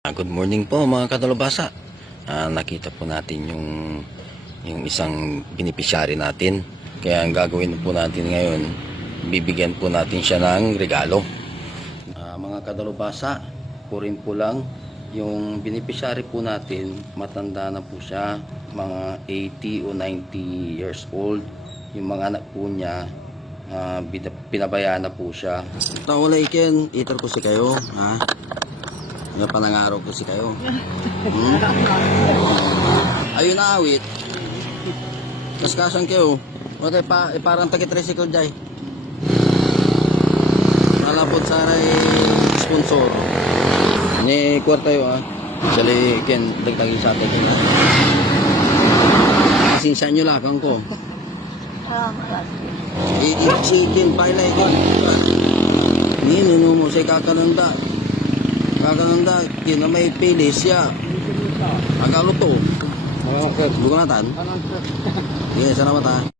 Good morning po mga kadalubhasa. Nakita po natin yung isang beneficiary natin. Kaya ang gagawin po natin ngayon, bibigyan po natin siya ng regalo. Mga kadalubhasa, po rin po lang yung beneficiary po natin, matanda na po siya, mga 80 o 90 years old. Yung mga anak po niya, pinabayaan na po siya. Tawala iken, itar ko si kayo, ha? Nga panangaraw ko si kayo. Ayun na awit. Kaskasan kayo. Okay, parang tagi-tricycle jay. Nalapot sa ray sponsor. Ni kwarta yo ha. Sali ken dagdagin sa atin. Sinsa nyo lakang ko. Ikin pailay ko. Nino mo sa kakananda. Kakananda, kina may pilis siya. Agalo to. Bukan natin. Sige, salamat ha.